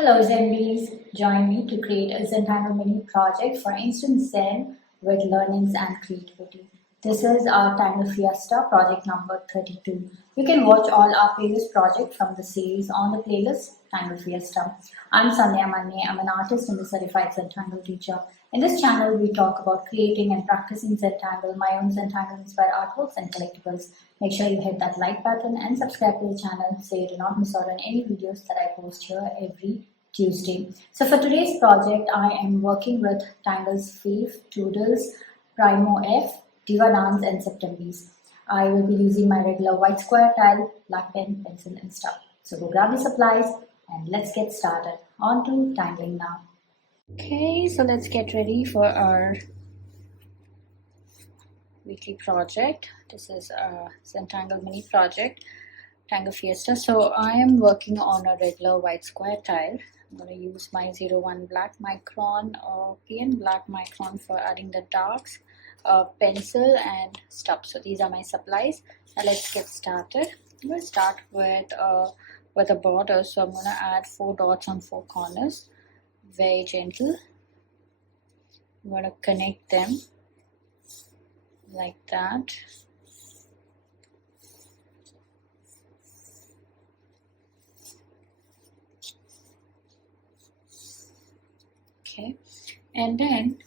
Hello Zenbeez, join me to create a Zentangle Mini Project for Instant Zen with learnings and creativity. This is our Tangle Fiesta project number 32. You can watch all our previous projects from the series on the playlist Tangle Fiesta. I'm SANDHYA MANNE. I'm an artist and a Certified Zentangle Teacher. In this channel, we talk about creating and practicing Zentangle, my own Zentangle inspired artworks and collectibles. Make sure you hit that like button and subscribe to the channel so you do not miss out on any videos that I post here every Tuesday. So for today's project, I am working with Tangles FIFE, TOODLES, PRIMO F, Diva and Septembies. I will be using my regular white square tile, black pen, pencil and stub. So go grab the supplies and let's get started. On to tangling now. Okay, so let's get ready for our weekly project. This is a Zentangle Mini Project, Tangle Fiesta. So I am working on a regular white square tile. I'm going to use my 01 black Micron Pen, black Micron for adding the darks, pencil and stub. So these are my supplies. Now let's get started. I'm going to start with a border. So I'm going to add 4 dots on 4 corners. Very gentle. I'm going to connect them like that. Okay, and then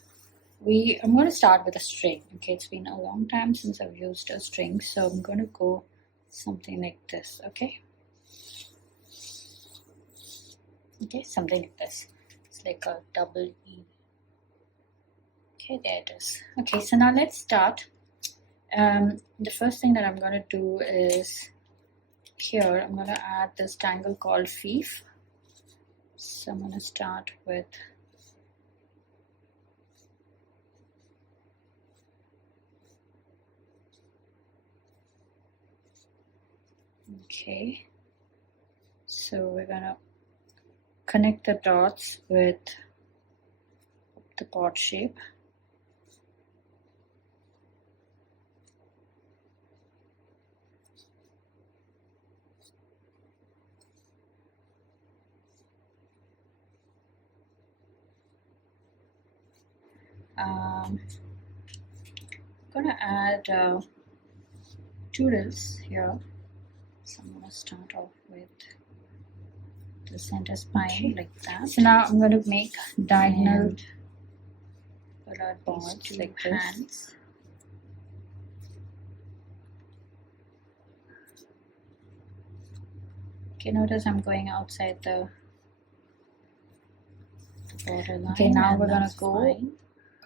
I'm going to start with a string. Okay, it's been a long time since I've used a string, so I'm going to go something like this. Okay, something like this. It's like a double E. Okay, there it is. Okay, so now let's start. The first thing that I'm going to do is here I'm going to add this tangle called FIFE. So I'm going to start with okay, so we're gonna connect the dots with the pot shape. I'm gonna add TOODLES here. So I'm gonna start off with the center spine like that. So now I'm going to make diagonal colored boards like this. Okay, notice I'm going outside the borderline. Okay, now we're going to go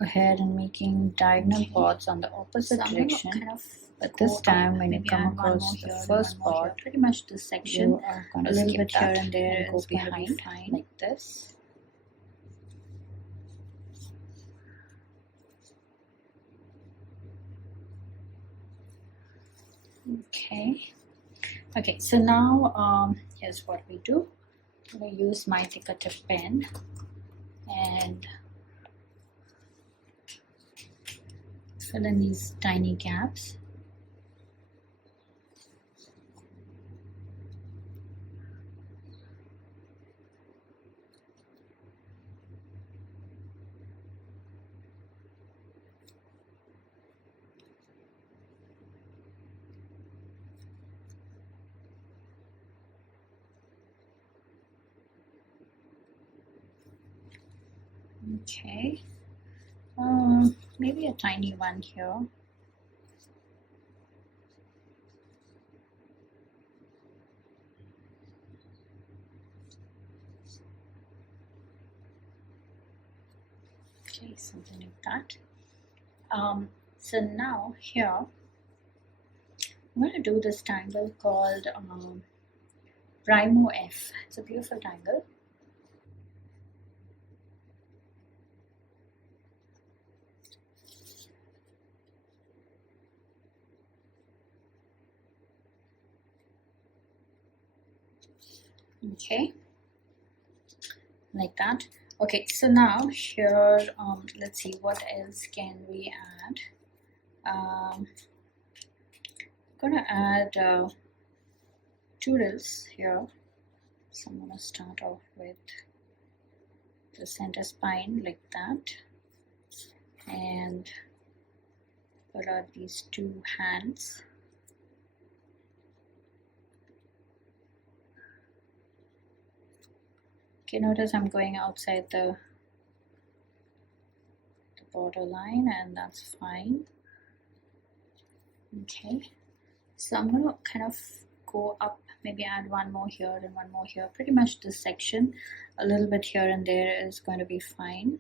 ahead and making diagonal boards on the opposite direction. But this time when you come across the first board, pretty much this section, you are going to a little bit here and there and go behind like this. Okay, so now here's what we do. I'm going to use my thicker tip pen and fill in these tiny gaps. Okay, maybe a tiny one here. Okay, something like that. So now here, I'm going to do this tangle called PRIMO F. It's a beautiful tangle. Okay, like that. Okay, so now here, let's see what else can we add. I'm gonna add TOODLES here. So I'm gonna start off with the center spine like that, and put out these two hands. Okay, notice I'm going outside the border line, and that's fine. Okay, so I'm going to kind of go up, maybe add one more here and one more here. Pretty much this section, a little bit here and there is going to be fine.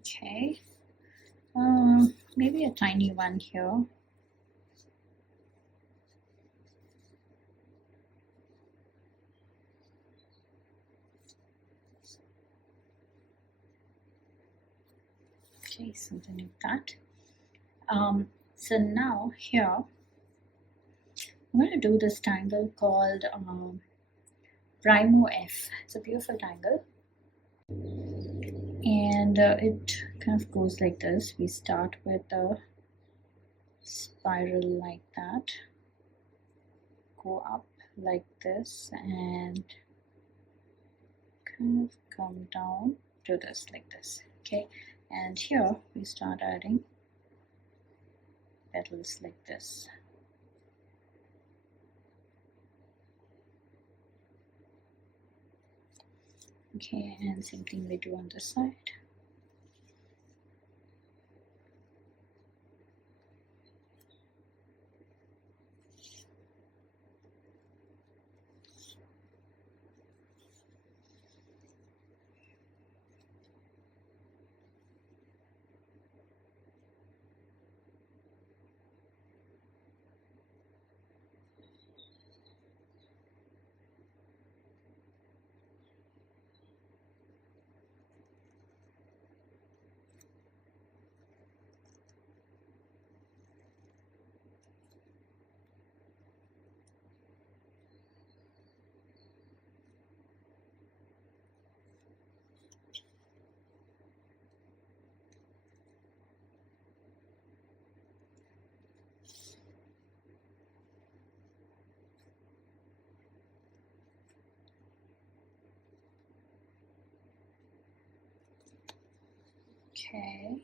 Okay, maybe a tiny one here. Okay, something like that. So now here, I'm going to do this tangle called PRIMO F. It's a beautiful tangle, and it kind of goes like this. We start with a spiral like that, go up like this, and kind of come down to this like this. Okay, and here we start adding petals like this. Okay, and same thing we do on this side. Okay.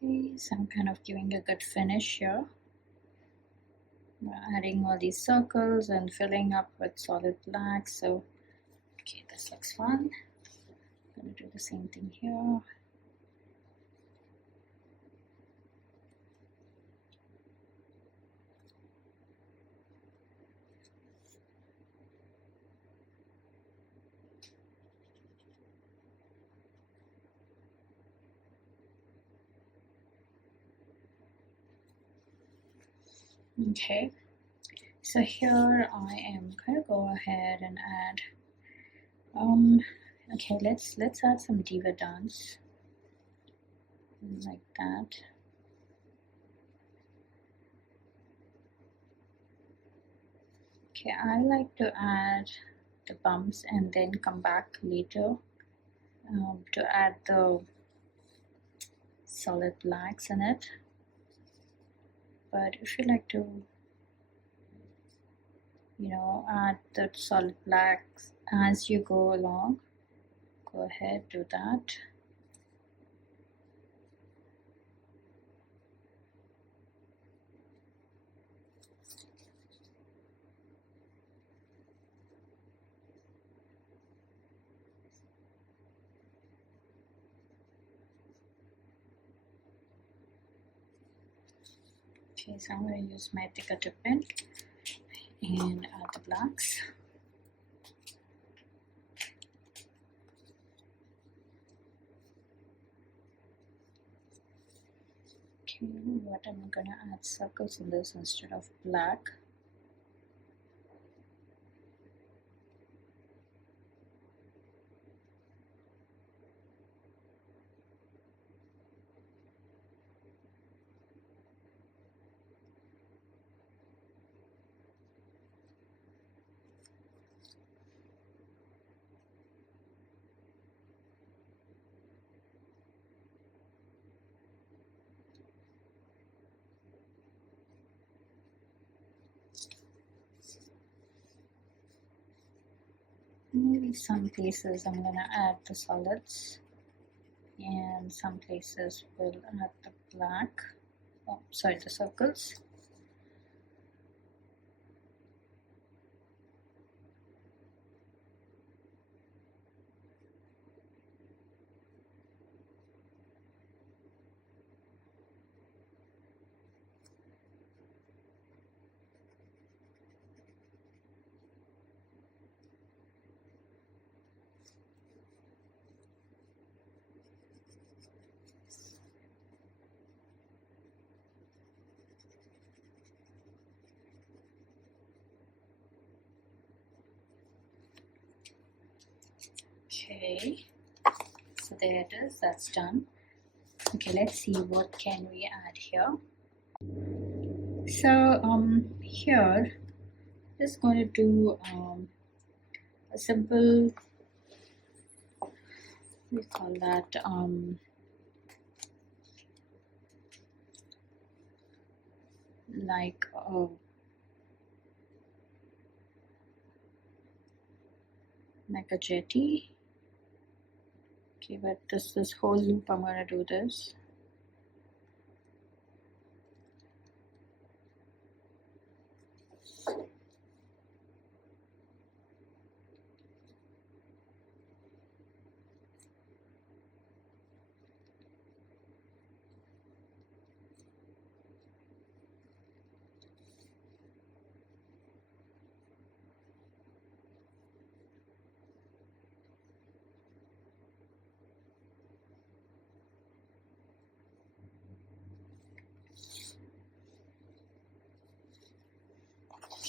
Okay, so I'm kind of giving a good finish here. We're adding all these circles and filling up with solid black. So, okay, this looks fun. I'm gonna do the same thing here. Okay, so here I am gonna go ahead and add okay, let's add some Diva dance like that. Okay, I like to add the bumps and then come back later to add the solid blacks in it. But if you like to, add the solid blacks as you go along, go ahead, do that. Okay, so I'm going to use my thicker tip pen and add the blacks. Okay, what I'm going to add circles in this instead of black. Maybe some places I'm going to add the solids and some places will add the black, the circles. Okay, so there it is, that's done. Okay, let's see what can we add here. So here just going to do a simple, we call that like a jetty. Okay, but this whole loop I'm going to do this.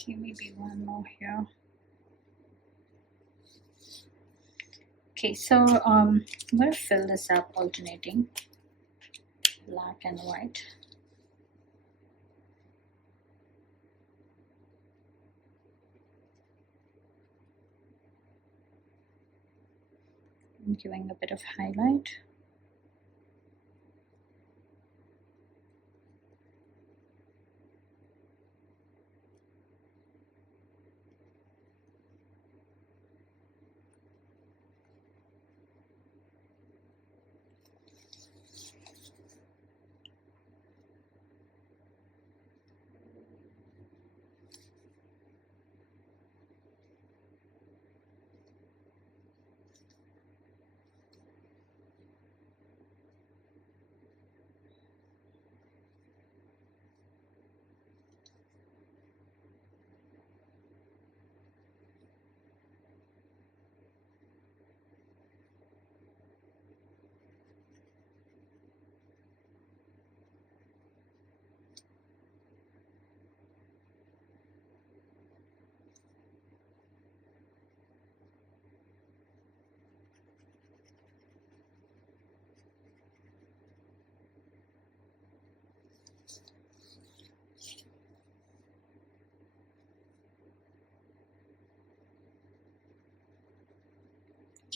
Okay, maybe one more here. Okay, so I'm going to fill this up alternating black and white. I'm giving a bit of highlight.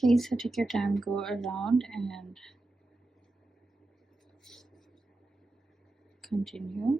Okay, so take your time, go around and continue.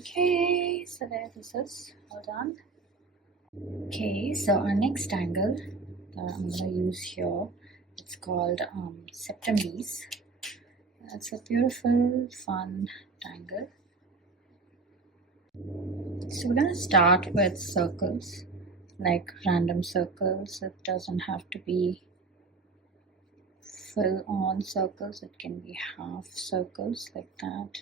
Okay, so there this is all done. Okay, so our next tangle that I'm going to use here, it's called Septembies. It's a beautiful, fun tangle. So we're going to start with circles, like random circles. It doesn't have to be full on circles, it can be half circles like that.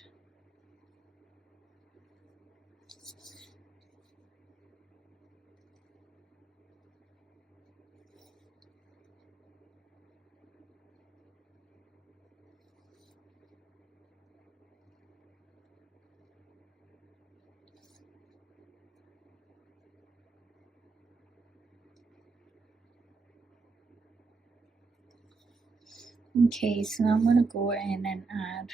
Okay, so now I'm going to go in and add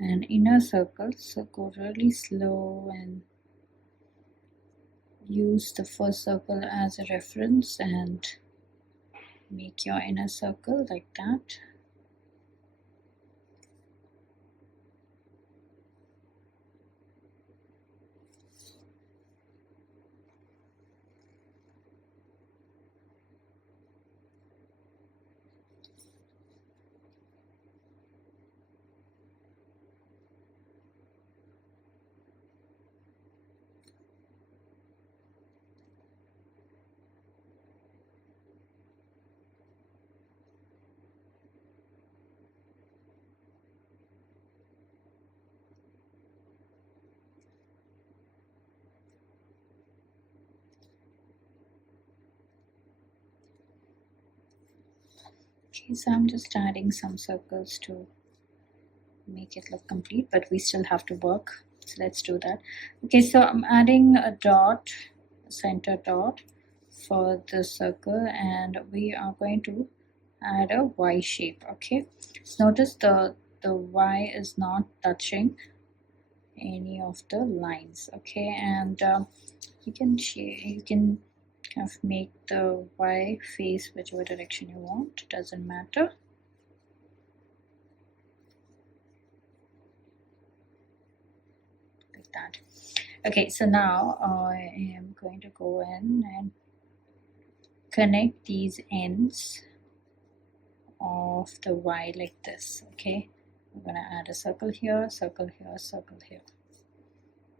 an inner circle. So go really slow and use the first circle as a reference and make your inner circle like that. Okay, so I'm just adding some circles to make it look complete, but we still have to work, so let's do that. Okay, so I'm adding a dot, a center dot for the circle, and we are going to add a Y shape. Okay, so notice the Y is not touching any of the lines. Okay, and you can kind of make the Y face whichever direction you want, doesn't matter. Like that. Okay, so now I am going to go in and connect these ends of the Y like this. Okay, I'm gonna add a circle here, circle here, circle here.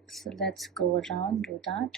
So let's go around, do that.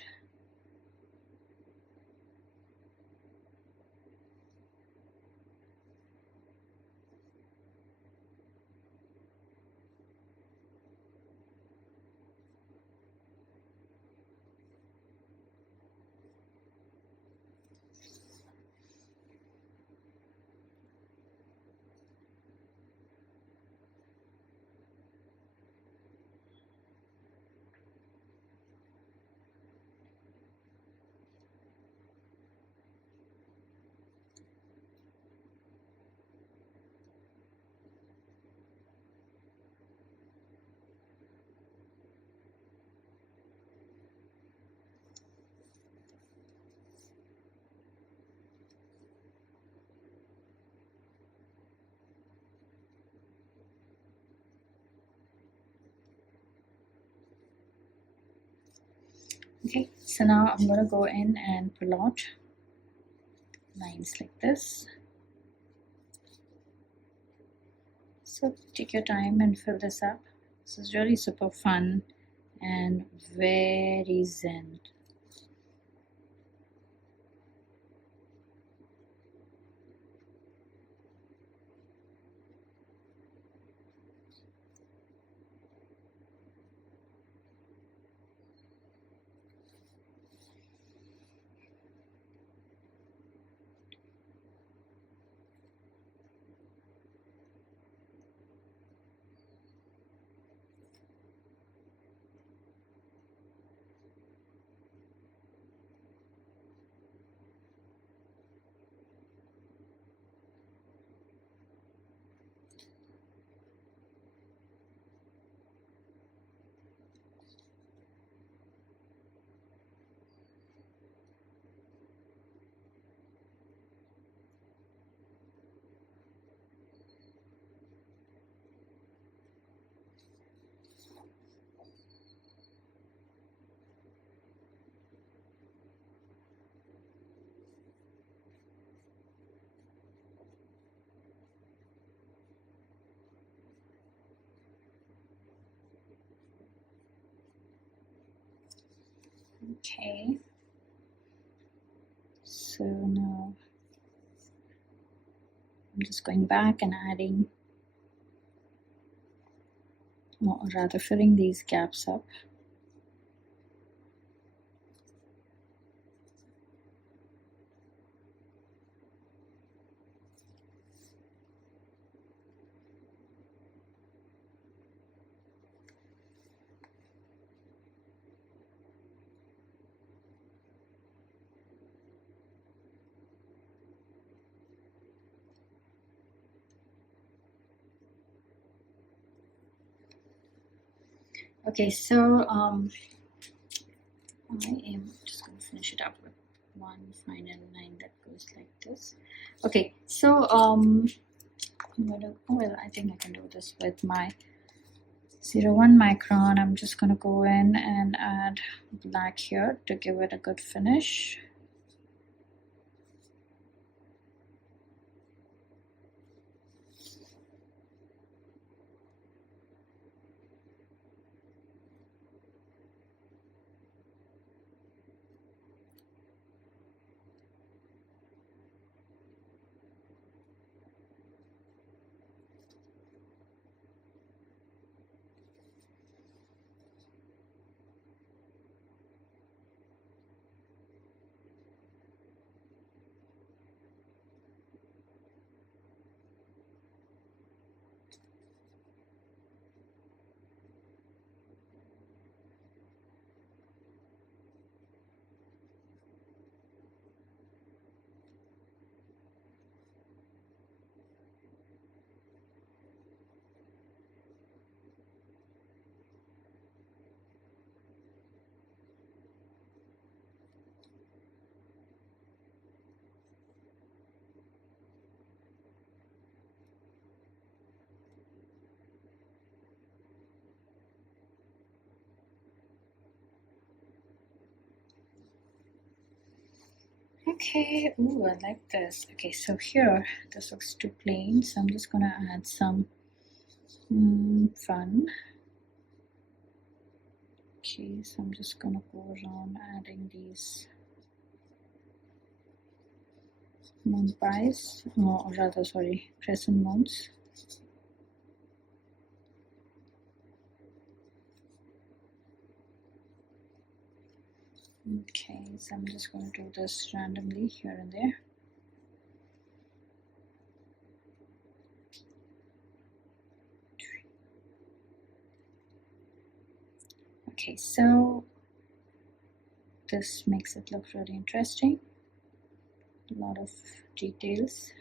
Okay, so now I'm going to go in and pull out lines like this. So take your time and fill this up This is really super fun and very zen. Okay, so now I'm just going back and adding, or rather filling these gaps up. Okay, so I am just going to finish it up with one final line that goes like this. Okay, so I'm gonna, well, I think I can do this with my 0.1 micron. I'm just gonna go in and add black here to give it a good finish. Okay, ooh, I like this. Okay, so here, this looks too plain, so I'm just gonna add some fun. Okay, so I'm just gonna go around adding these moon pies, or rather, sorry, crescent moons. Okay, so I'm just going to do this randomly here and there. Okay, so this makes it look really interesting. A lot of details.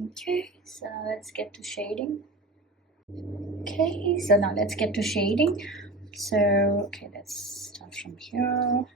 Okay, so let's get to shading. Okay, so now let's get to shading. So, okay, let's start from here.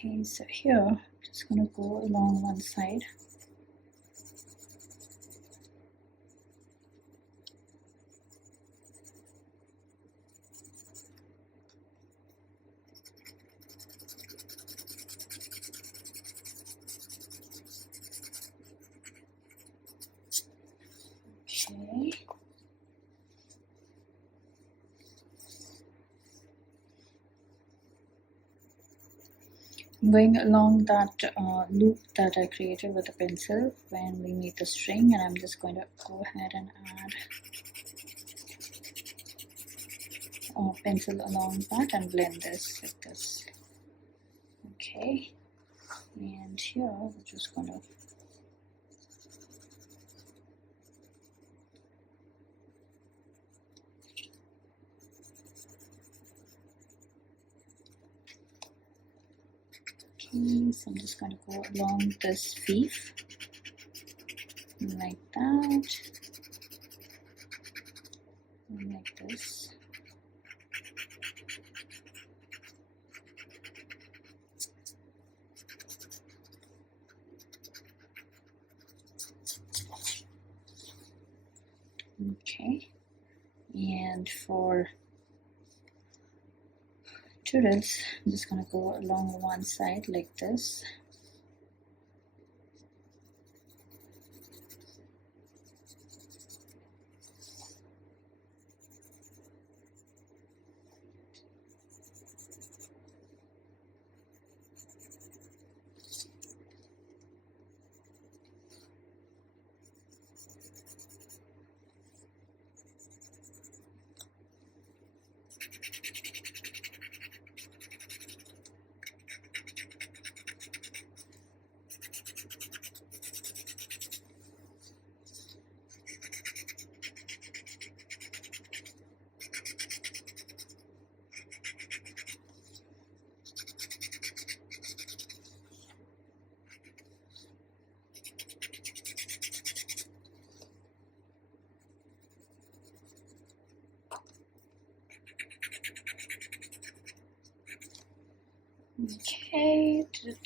Okay, so here, I'm just going to go along one side. Okay. I'm going along that loop that I created with the pencil when we made the string, and I'm just going to go ahead and add pencil along that and blend this like this. Okay, and here we're just going to so I'm just going to go along this FIFE like that, and like this. Okay, and for TOODLES, I'm just going to go along one side like this.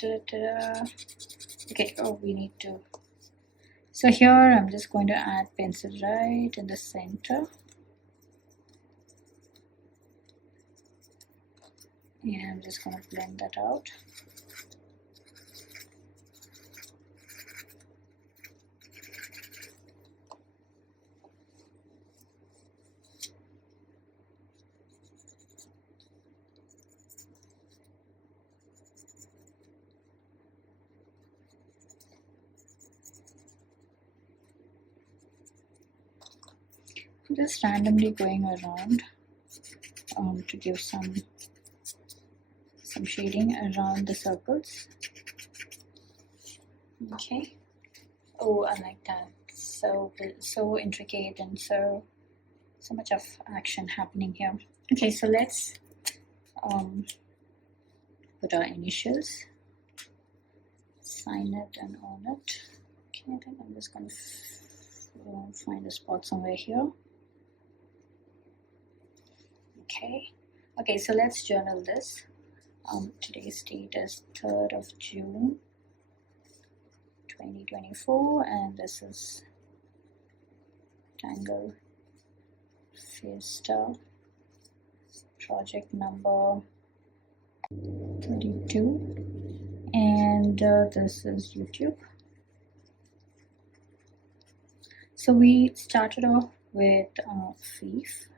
Okay, okay, oh, we need to, so here I'm just going to add pencil right in the center, and I'm just going to blend that out. Just randomly going around to give some shading around the circles. Okay. Oh, I like that. So intricate and so much of action happening here. Okay, so let's put our initials, sign it and own it. Okay, I think I'm just going to find a spot somewhere here. Okay, so let's journal this. Today's date is 3rd of June 2024, and this is Tangle Fiesta project number 32, and this is YouTube. So we started off with FIFE,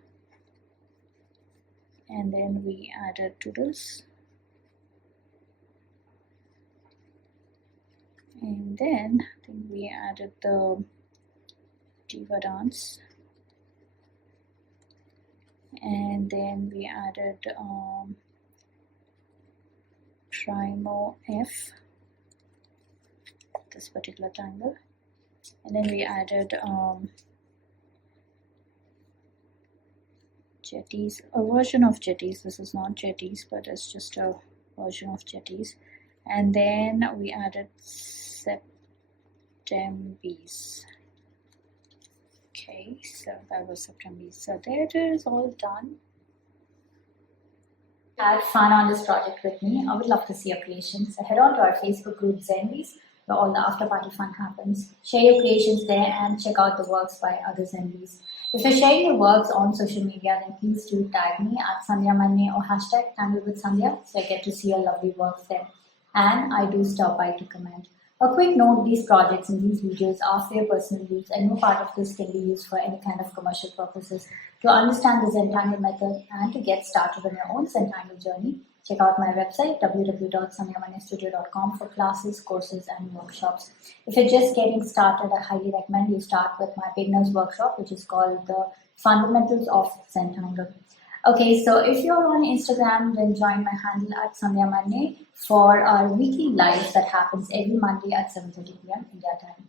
and then we added TOODLES, and then I think we added the Diva dance, and then we added PRIMO F, this particular tangle, and then we added jetties, a version of jetties. This is not jetties, but it's just a version of jetties. And then we added Septembies. Okay, so that was Septembies. So there it is, all done. Had fun on this project with me. I would love to see your creations. So head on to our Facebook group Zenbeez, where all the after party fun happens. Share your creations there and check out the works by other Zenbeez. If you're sharing your works on social media, then please do tag me at SANDHYA MANNE or hashtag Tangle with Sandhya, so I get to see your lovely works there. And I do stop by to comment. A quick note, these projects and these videos are for your personal use and no part of this can be used for any kind of commercial purposes. To understand the Zentangle method and to get started on your own Zentangle journey, check out my website www.sandhyamannestudio.com for classes, courses and workshops. If you're just getting started, I highly recommend you start with my beginners workshop, which is called the Fundamentals of Zentangle. Okay, so if you're on Instagram, then join my handle at SANDHYA MANNE for our weekly live that happens every Monday at 7:30 p.m. India time.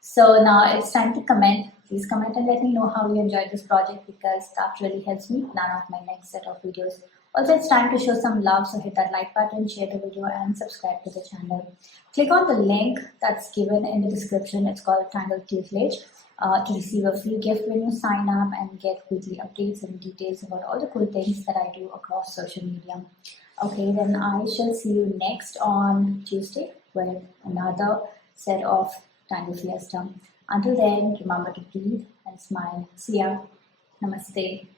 So now it's time to comment. Please comment and let me know how you enjoyed this project, because that really helps me plan out my next set of videos. Also, it's time to show some love, so hit that like button, share the video and subscribe to the channel. Click on the link that's given in the description. It's called Tangle Tutelage. To receive a free gift when you sign up and get weekly updates and details about all the cool things that I do across social media. Okay, then I shall see you next on Tuesday with another set of Tangle Fiesta. Until then, remember to breathe and smile. See ya. Namaste.